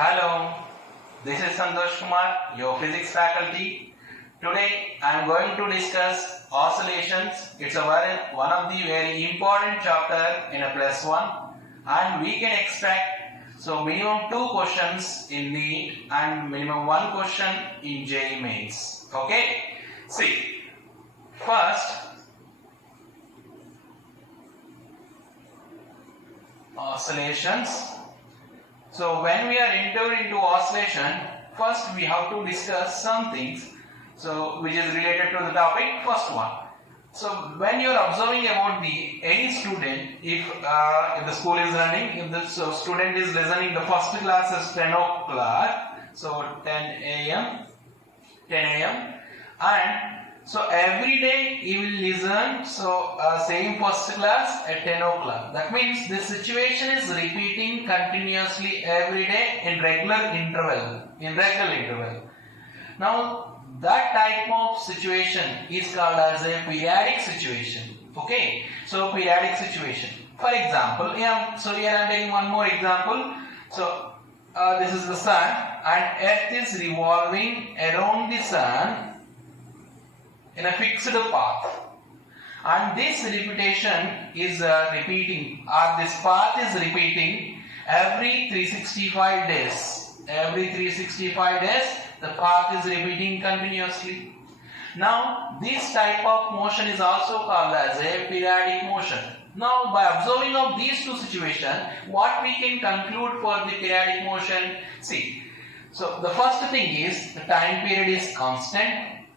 Hello, this is Santosh Kumar, your physics faculty. Today I am going to discuss oscillations. It's one of the very important chapter in a plus one, and we can expect minimum 2 questions in NEET and minimum 1 question in JEE Mains. Okay, see, first oscillations. So when we are entered into oscillation, first we have to discuss some things which is related to the topic. First one. So when you are observing about any student, if the school is running, if the student is listening, the first class is 10 o'clock, so 10 a.m. and so every day he will listen same first class at 10 o'clock. That means this situation is repeating continuously every day in regular interval. Now that type of situation is called as a periodic situation. Okay, so periodic situation. For example, here I am taking one more example. So this is the sun and Earth is revolving around the sun in a fixed path, and this repetition is repeating, or this path is repeating every 365 days. Every 365 days the path is repeating continuously. Now this type of motion is also called as a periodic motion. Now by observing of these two situations, what we can conclude for the periodic motion? See, so the first thing is the time period is constant,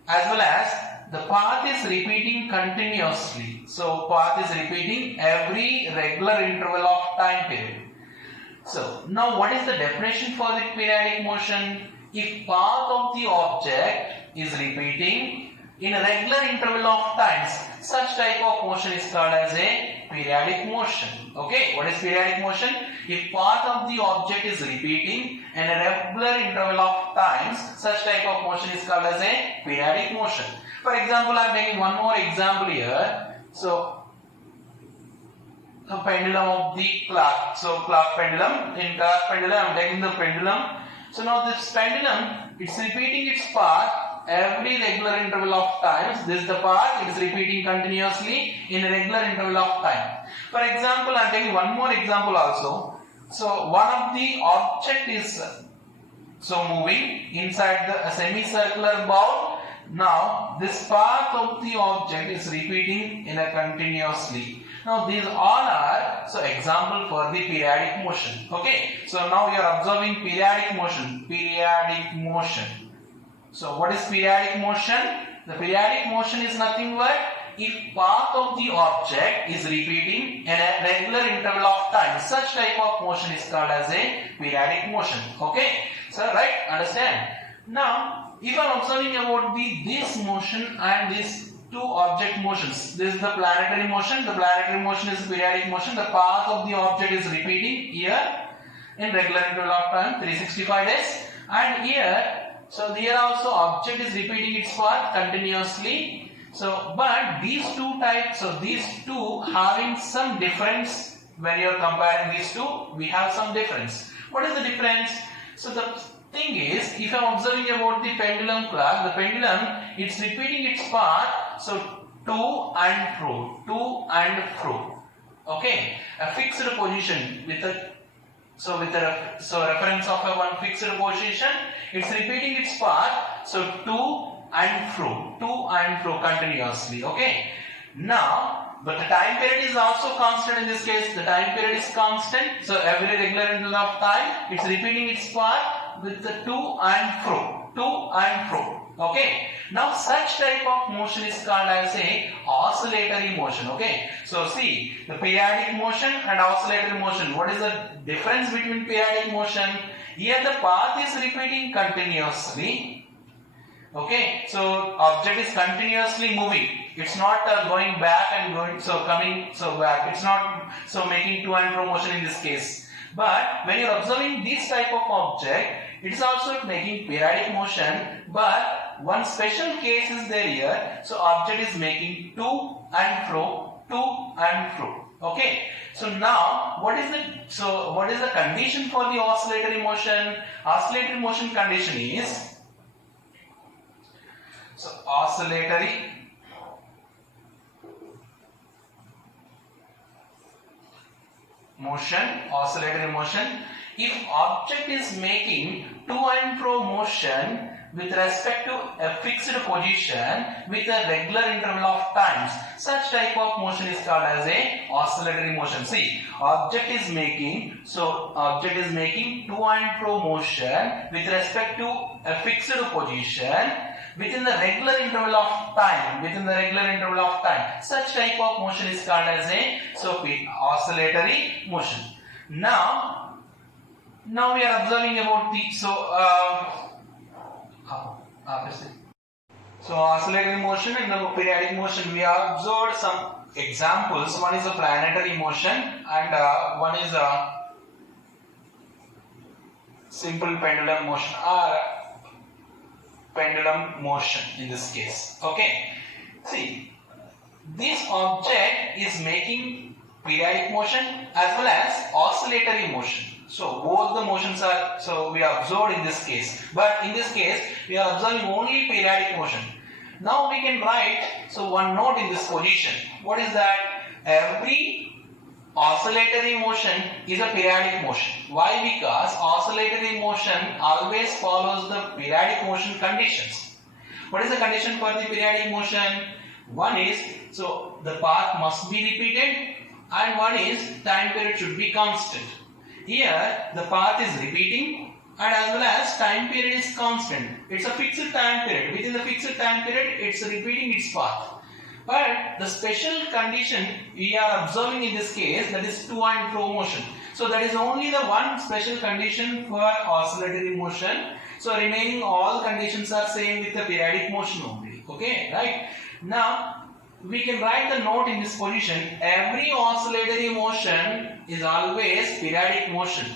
as well as the path is repeating continuously. So path is repeating every regular interval of time period. So now what is the definition for the periodic motion? If path of the object is repeating in a regular interval of times, such type of motion is called as a periodic motion. Okay, what is periodic motion? If path of the object is repeating in a regular interval of times, such type of motion is called as a periodic motion. For example, I am taking one more example here. So the pendulum of the clock. So clock pendulum. In clock pendulum, I am taking the pendulum. So now this pendulum, it's repeating its path every regular interval of times. This is the path, it is repeating continuously in a regular interval of time. For example, I am taking one more example also. So one of the object is moving inside the semicircular ball. Now this path of the object is repeating in a continuously. Now these all are example for the periodic motion. Okay, so now you are observing periodic motion. So what is periodic motion? The periodic motion is nothing but if path of the object is repeating in a regular interval of time. Such type of motion is called as a periodic motion. Okay, so right, understand? Now if I am observing about this motion and these two object motions, this is the planetary motion. The planetary motion is periodic motion. The path of the object is repeating here in regular interval of time, 365 days, and here, so here also object is repeating its path continuously. So but these two types, these two having some difference. When you are comparing these two, we have some difference. What is the difference? So the thing is, if I am observing about the pendulum clock, the pendulum, it's repeating its path, so to and fro. Okay, a fixed position with a reference of one fixed position, it's repeating its path, so to and fro continuously. Okay, now but the time period is also constant in this case. The time period is constant, so every regular interval of time, it's repeating its path with the to and fro. Okay, now such type of motion is called as a oscillatory motion. Okay, so see, the periodic motion and oscillatory motion, what is the difference between periodic motion? Here the path is repeating continuously. Okay, so object is continuously moving. It's not going back and coming back. It's not making to and fro motion in this case. But when you are observing this type of object, it is also making periodic motion. But one special case is there here. So object is making to and fro. Okay. So now what is the condition for the oscillatory motion? Oscillatory motion condition is, so oscillatory motion, if object is making to and fro motion with respect to a fixed position with a regular interval of times, such type of motion is called as a oscillatory motion. See, object is making to and fro motion with respect to a fixed position within the regular interval of time, such type of motion is called as a oscillatory motion. Now we are observing about the oscillatory motion and the periodic motion. We have observed some examples. One is a planetary motion and one is a simple pendulum motion or pendulum motion in this case. Okay. See, this object is making periodic motion as well as oscillatory motion. So both the motions are, we are observed in this case. But in this case, we are observing only periodic motion. Now we can write, one note in this position. What is that? Every oscillatory motion is a periodic motion. Why? Because oscillatory motion always follows the periodic motion conditions. What is the condition for the periodic motion? One is, the path must be repeated, and one is time period should be constant. Here the path is repeating and as well as time period is constant. It's a fixed time period. Within the fixed time period, it's repeating its path. But the special condition we are observing in this case, that is to and fro motion. So that is only the one special condition for oscillatory motion. So remaining all conditions are same with the periodic motion only. Okay, right? Now we can write the note in this position. Every oscillatory motion is always periodic motion.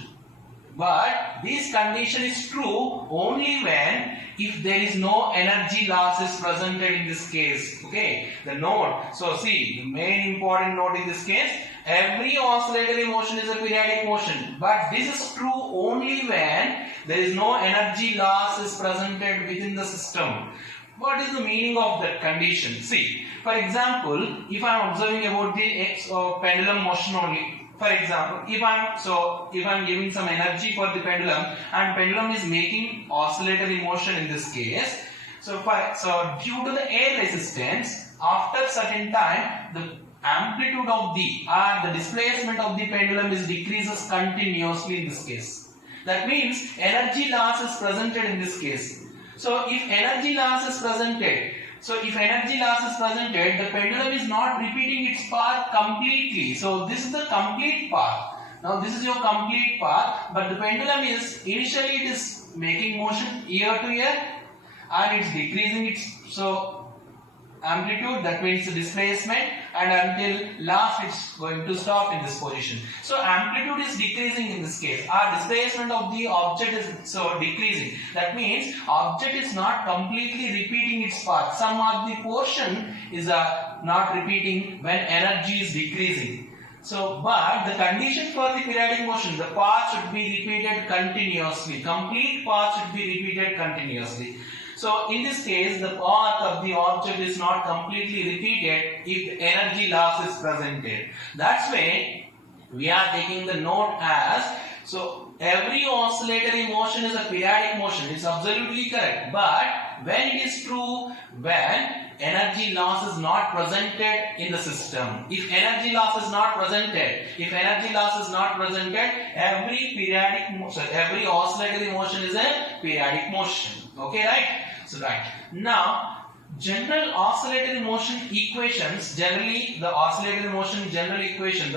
But this condition is true only when if there is no energy loss is presented in this case. Okay, the note. So see, the main important note in this case, every oscillatory motion is a periodic motion. But this is true only when there is no energy loss is presented within the system. What is the meaning of that condition? See, for example, if I am observing about the pendulum motion only. For example, if I am giving some energy for the pendulum and pendulum is making oscillatory motion in this case. So due to the air resistance, after certain time, the amplitude of the displacement of the pendulum is decreases continuously in this case. That means energy loss is presented in this case. So if energy loss is presented, the pendulum is not repeating its path completely. So this is the complete path. Now this is your complete path, but the pendulum is initially it is making motion year to year and it's decreasing its amplitude, that means the displacement, and until last it's going to stop in this position. So amplitude is decreasing in this case. Our displacement of the object is decreasing. That means object is not completely repeating its path. Some of the portion is not repeating when energy is decreasing. But the condition for the periodic motion, the path should be repeated continuously. Complete path should be repeated continuously. So in this case, the path of the object is not completely repeated if energy loss is presented. That's why we are taking the note as, every oscillatory motion is a periodic motion. It's absolutely correct. But when it is true, when energy loss is not presented in the system. If energy loss is not presented, every oscillatory motion is a periodic motion. Okay, right? Right. Now, general oscillatory motion equations, the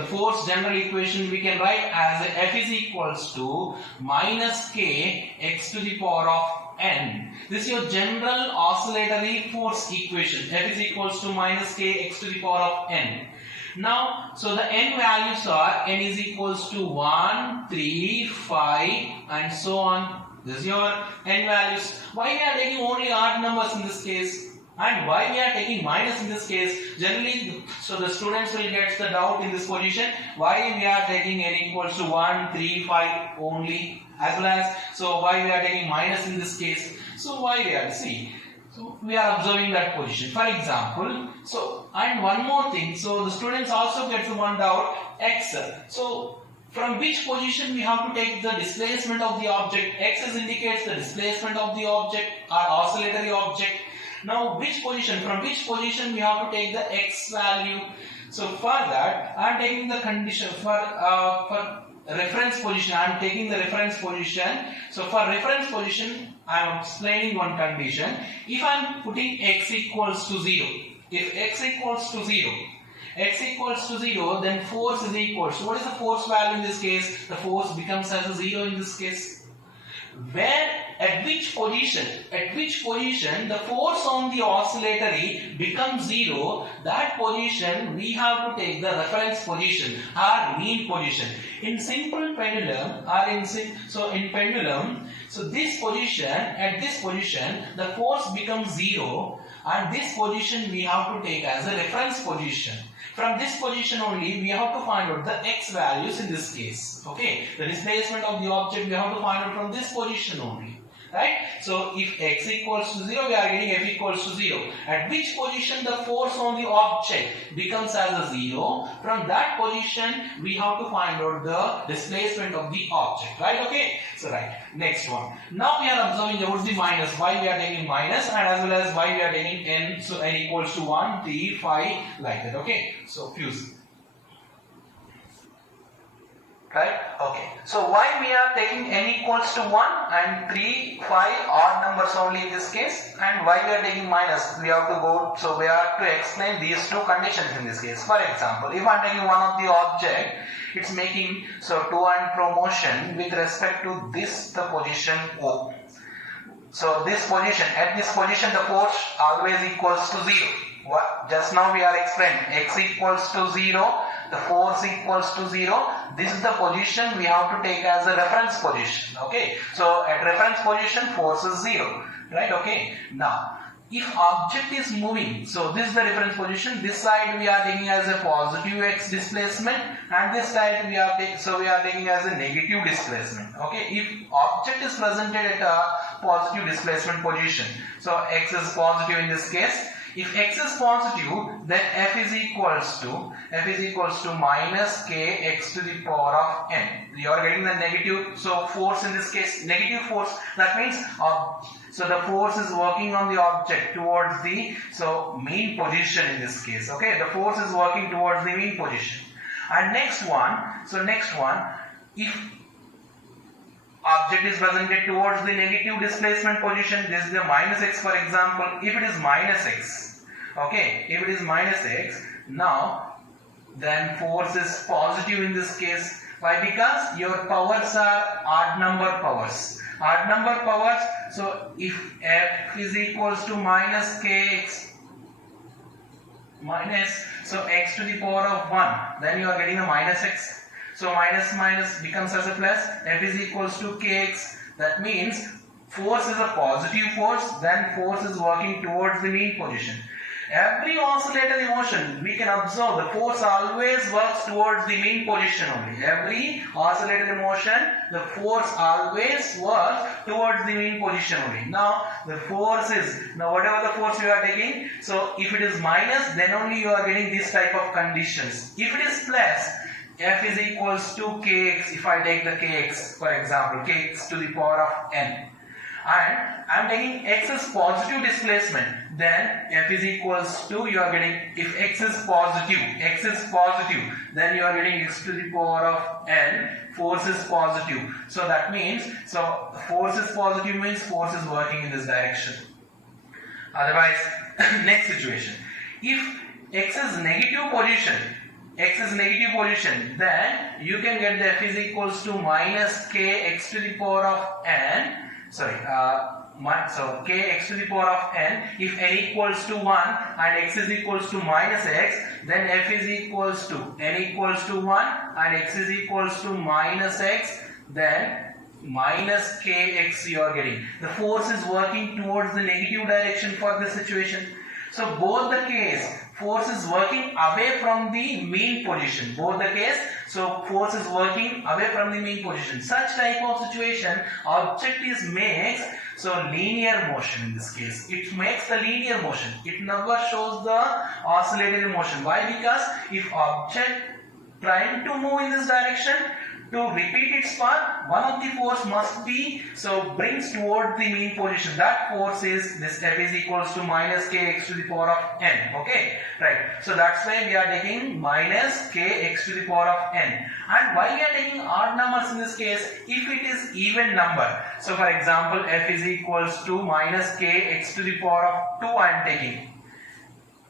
force general equation we can write as F is equals to minus K x to the power of N. This is your general oscillatory force equation. F is equals to minus K x to the power of N. Now, the N values are N is equals to 1, 3, 5 and so on. This is your N values. Why we are taking only odd numbers in this case? And why we are taking minus in this case? Generally, so the students will get the doubt in this position. Why we are taking n equals to 1, 3, 5 only, as well as, so why we are taking minus in this case? So why we are, see, so we are observing that position. For example, so, and one more thing, so the students also get one doubt, x. So from which position we have to take the displacement of the object? X indicates the displacement of the object or oscillatory object. Now which position, from which position we have to take the x value? So for that I am taking the condition for reference position. I am taking the reference position. So for reference position I am explaining one condition. If I am putting x equals to 0, if x equals to 0, x equals to 0, then force is equal to, what is the force value in this case? The force becomes as a 0 in this case. Where, at which position the force on the oscillatory becomes 0, that position we have to take the reference position or mean position. In simple pendulum or in pendulum, so this position, at this position the force becomes 0, and this position we have to take as a reference position. From this position only we have to find out the x values in this case. Okay, the displacement of the object we have to find out from this position only. Right? So if x equals to 0, we are getting f equals to 0. At which position the force on the object becomes as a 0, from that position we have to find out the displacement of the object. Right? Okay. So right. Next one. Now we are observing about the minus. Why we are taking minus, and as well as why we are taking n. So n equals to 1, 3, 5 like that. Okay. So fuse. Right? Okay. So why we are taking n equals to 1 and 3, 5 odd numbers only in this case, and why we are taking minus? We have to go, so we have to explain these two conditions in this case. For example, if I am taking one of the object, it's making so to and fro motion with respect to this the position O. So this position, at this position the force always equals to 0. Just now we are explaining x equals to 0, the force equals to 0. This is the position we have to take as a reference position. Okay, so at reference position force is 0. Right? Okay. Now if object is moving, so this is the reference position. This side we are taking as a positive x displacement, and this side we are taking as a negative displacement. Okay, if object is presented at a positive displacement position, so x is positive in this case. If x is positive, then f is equals to minus k x to the power of n. You are getting the negative, so force in this case, negative force. That means so the force is working on the object towards the mean position in this case. Okay, the force is working towards the mean position. And next one, if object is presented towards the negative displacement position, this is the minus x for example. If it is minus x, okay, if it is minus x, now then force is positive in this case. Why? Because your powers are odd number powers. Odd number powers, so if f is equals to minus kx minus, so x to the power of 1, then you are getting a minus x. So minus minus becomes as a plus, f is equals to kx. That means force is a positive force, then force is working towards the mean position. Every oscillatory motion we can observe the force always works towards the mean position only. Every oscillatory motion the force always works towards the mean position only. Now the force is, now whatever the force you are taking, so if it is minus, then only you are getting this type of conditions. If it is plus, f is equals to kx. If I take the kx, for example, kx to the power of n, and I am taking x is positive displacement, then f is equals to, you are getting, if x is positive, then you are getting x to the power of n, force is positive. So that means, so force is positive means force is working in this direction. Otherwise, next situation, if x is negative position, then you can get the f is equals to minus k x to the power of n. Sorry, so k x to the power of n. If n equals to 1 and x is equals to minus x, then f is equals to n equals to 1 and x is equals to minus x, then minus kx you are getting. The force is working towards the negative direction for this situation. So both the case, force is working away from the mean position. Both the case, so force is working away from the mean position. Such type of situation, object is makes so linear motion in this case. It makes the linear motion. It never shows the oscillatory motion. Why? Because if object trying to move in this direction, to repeat its path, one of the force must be so brings toward the mean position. That force is this F is equals to minus kx to the power of n. Okay, right. So that's why we are taking minus kx to the power of n. And why we are taking odd numbers in this case? If it is even number. So for example, F is equals to minus kx to the power of 2 I am taking.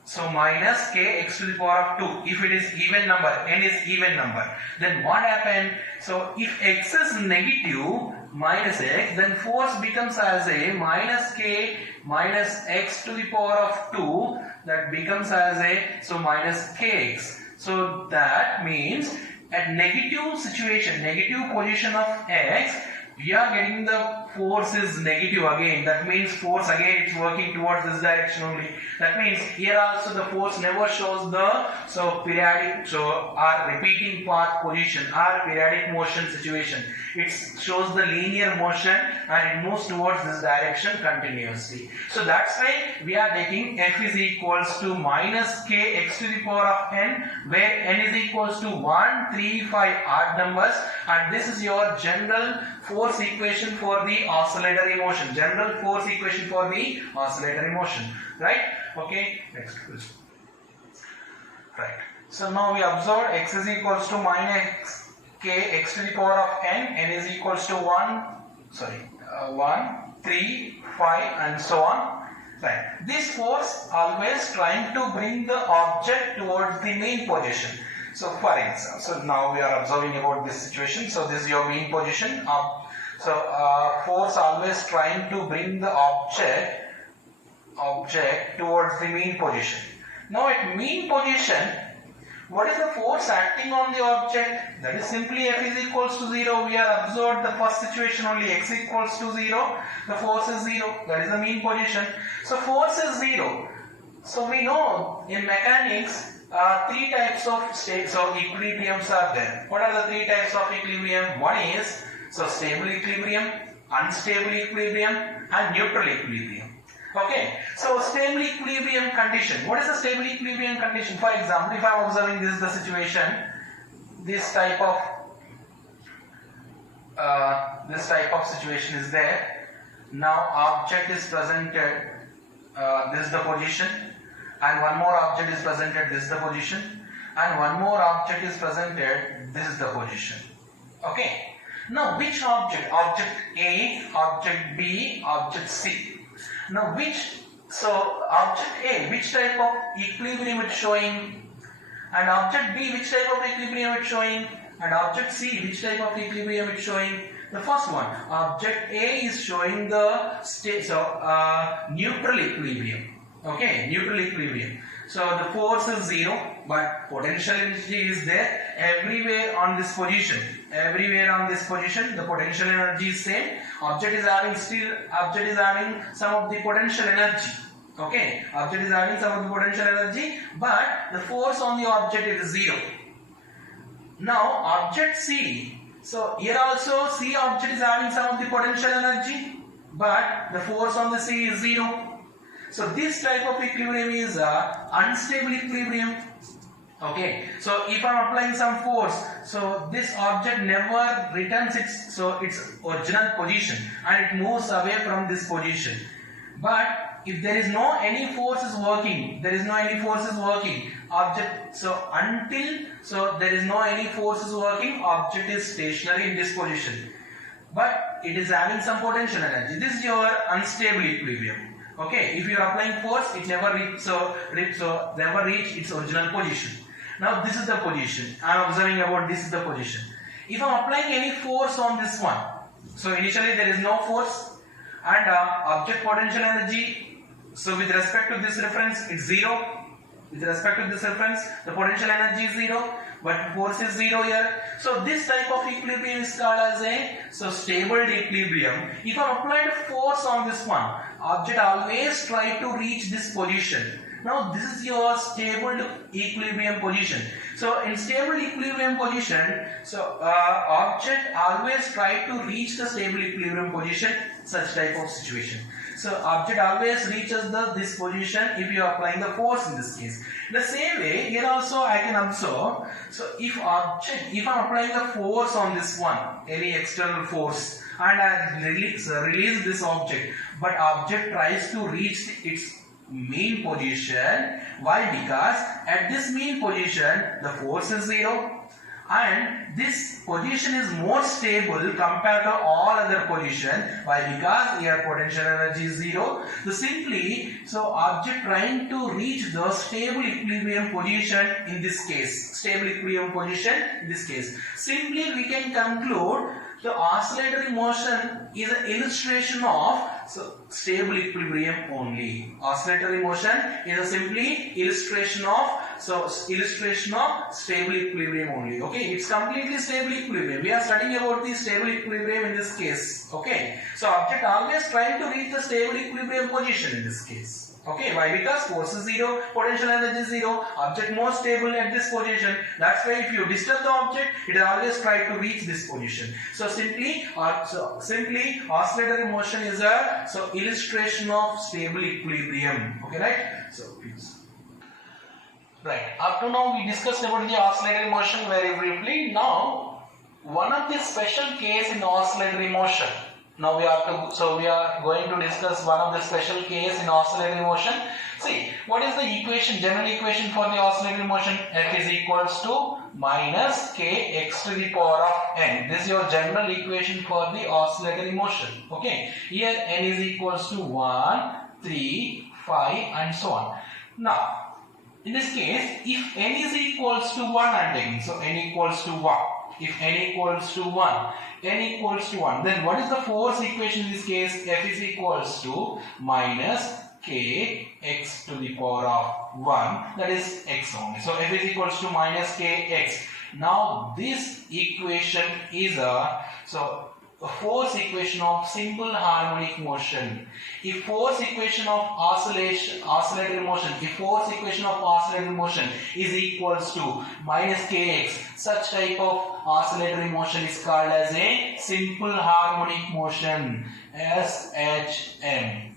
So minus kx to the power of 2. If it is even number, n is even number, then what happened? So if x is negative minus x, then force becomes as a minus k minus x to the power of 2. That becomes as a so minus kx. So that means at negative situation, negative position of x, we are getting the force is negative again. That means force again it's working towards this direction only. That means here also the force never shows the so periodic so or repeating path position or periodic motion situation. It shows the linear motion and it moves towards this direction continuously. So that's why we are taking F is equals to minus kx to the power of n, where n is equals to 1, 3, 5 odd numbers, and this is your general force equation for the oscillatory motion. General force equation for the oscillatory motion. Right? Okay. Next question. Right. So now we observe x is equals to minus kx to the power of n is equals to 1, 3, 5 and so on. Right. This force always trying to bring the object towards the main position. So for example, so now we are observing about this situation. So this is your main position. Force always trying to bring the object towards the mean position. Now at mean position, what is the force acting on the object? That is simply F is equals to 0. We are observed the first situation only, x equals to 0. The force is 0. That is the mean position. So force is 0. So we know in mechanics, three types of states or equilibriums are there. What are the three types of equilibrium? One is so stable equilibrium, unstable equilibrium and neutral equilibrium. Okay, so stable equilibrium condition. What is the stable equilibrium condition? For example, if I am observing this the situation, this type of situation is there. Now object is presented, this is the position, and one more object is presented, this is the position, and one more object is presented, this is the position. Okay. Now which object? Object A, object B, object C. Now object A, which type of equilibrium it's showing, and object B, which type of equilibrium it's showing, and object C, which type of equilibrium it's showing. The first one, object A is showing the neutral equilibrium. Okay, neutral equilibrium. So the force is 0, but potential energy is there everywhere on this position. Everywhere on this position, the potential energy is same. Object is having some of the potential energy. Okay, object is having some of the potential energy, but the force on the object is 0. Now object C. So here also C object is having some of the potential energy, but the force on the C is 0. So this type of equilibrium is unstable equilibrium. Okay, so if I am applying some force, so this object never returns its original position and it moves away from this position. But if there is no any force is working, object until there is no any force is working, object is stationary in this position. But it is having some potential energy. This is your unstable equilibrium. Okay, if you are applying force, it never reach its original position. Now this is the position. I am observing about this is the position. If I am applying any force on this one, so initially there is no force, and object potential energy. So with respect to this reference, it's 0. With respect to this reference, the potential energy is 0, but force is 0 here. So this type of equilibrium is called as a stable equilibrium. If I apply force on this one, object always try to reach this position. Now this is your stable equilibrium position. So in stable equilibrium position, so object always try to reach the stable equilibrium position, such type of situation. So object always reaches this position if you are applying the force in this case. The same way here also I can observe. So if I am applying the force on this one, any external force, and I release this object, but object tries to reach its mean position. Why? Because at this mean position the force is 0 and this position is more stable compared to all other position. Why? Because here potential energy is 0. So object trying to reach the stable equilibrium position in this case. Simply we can conclude the oscillatory motion is an illustration of stable equilibrium only. Oscillatory motion is a simply illustration of stable equilibrium only. Okay, it's completely stable equilibrium. We are studying about the stable equilibrium in this case. Okay, so object always trying to reach the stable equilibrium position in this case. Okay, why? Because force is 0, potential energy is 0, object more stable at this position. That's why if you disturb the object, it will always try to reach this position. So simply oscillatory motion is a illustration of stable equilibrium. Okay, right? So please. Right. Up to now we discussed about the oscillatory motion very briefly. Now one of the special case in oscillatory motion. Now we are going to discuss one of the special case in oscillatory motion. See, what is the equation, general equation for the oscillatory motion? F is equals to minus kx to the power of n. This is your general equation for the oscillatory motion. Okay, here n is equals to 1, 3, 5 and so on. Now, in this case, if n is equals to 1, I'm taking, so n equals to 1. If n equals to 1, then what is the force equation in this case? F is equals to minus kx to the power of 1, that is x only. So F is equals to minus kx. Now this equation is a force equation of simple harmonic motion. If force equation of oscillatory motion is equals to minus kx, such type of oscillatory motion is called as a simple harmonic motion, SHM.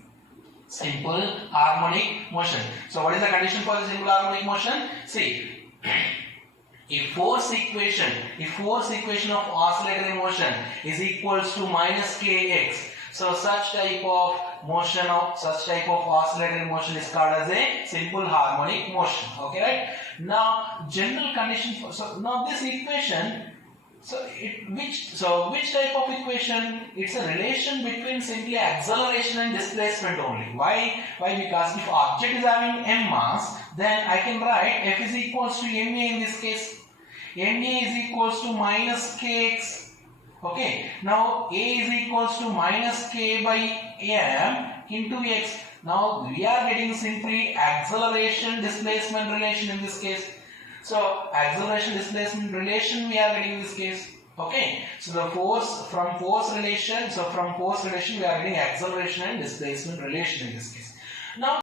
Simple harmonic motion. So what is the condition for the simple harmonic motion? See, if force equation of oscillatory motion is equals to minus kx, so such type of oscillatory motion is called as a simple harmonic motion. Okay, right? Now general condition for this equation. Which type of equation? It's a relation between simply acceleration and displacement only. Why? Because if object is having m mass, then I can write F is equals to ma in this case. Ma is equals to minus kx. Okay. Now a is equals to minus k by m into x. Now we are getting simply acceleration displacement relation in this case. So acceleration displacement relation we are getting in this case. Okay. So the from force relation we are getting acceleration and displacement relation in this case. Now